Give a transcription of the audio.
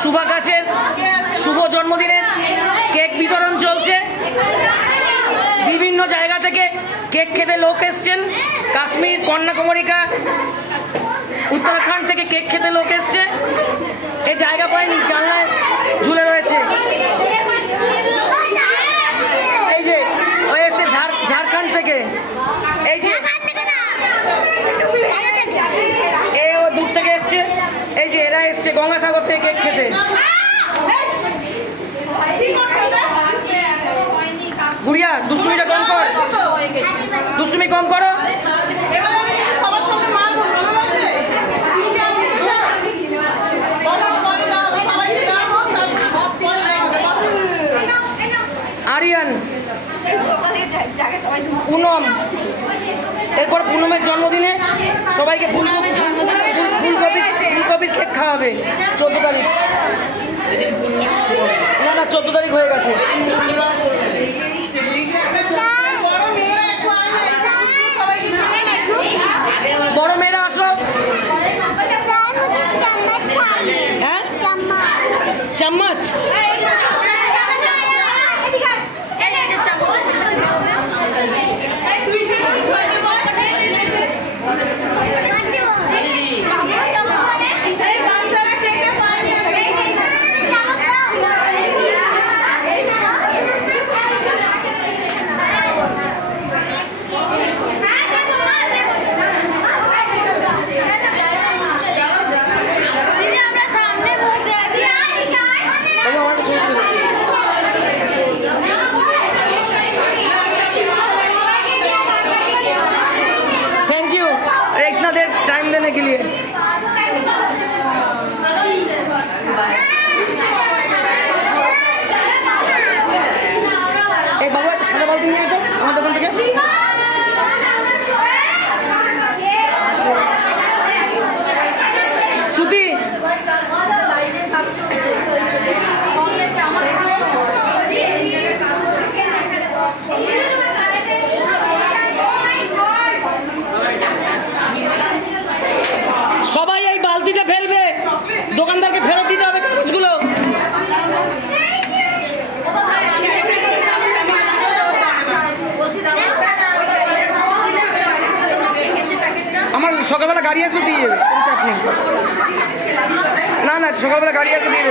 শুভাকাশের শুভ জন্মদিনের কেক বিতরণ চলছে। বিভিন্ন জায়গা থেকে কেক খেতে লোক এসছেন। কাশ্মীর, কন্যাকুমারিকা, উত্তরাখণ্ড থেকে কেক খেতে লোক এসছে। এই জায়গা পায়নি, জানলায় ঝুলে রয়েছে। এই যে ওই এসছে ঝাড়খণ্ড থেকে, এই যে এ ও দূর থেকে এসছে। এই যে এরা এসছে গঙ্গাসাগর থেকে কেক খেতে। গুড়িয়া, দুষ্টুমিটা কম কর, দুষ্টুমি কম করো। আরিয়ান, পুনম, এরপর পুনমের জন্মদিনে সবাইকে ফুলকপির কেক খাওয়াবে 14 তারিখ। না 14 তারিখ হয়ে গেছে। বড় মেয়েরা আসো। হ্যাঁ, চামচ। टाइम देने के लिए एक बाबू सादा बाल्टी নিয়ে তো আমার দোকান থেকে। সুতি, সবাই এই বালতিতে ফেলবে, দোকানদারকে ফেরত দিতে হবে কাগজগুলো। আমার সকালবেলা গাড়ি আসবে দিয়ে যাবে, কোনো চাপ নেই। না সকালবেলা গাড়ি আসবে দিয়ে যাবে।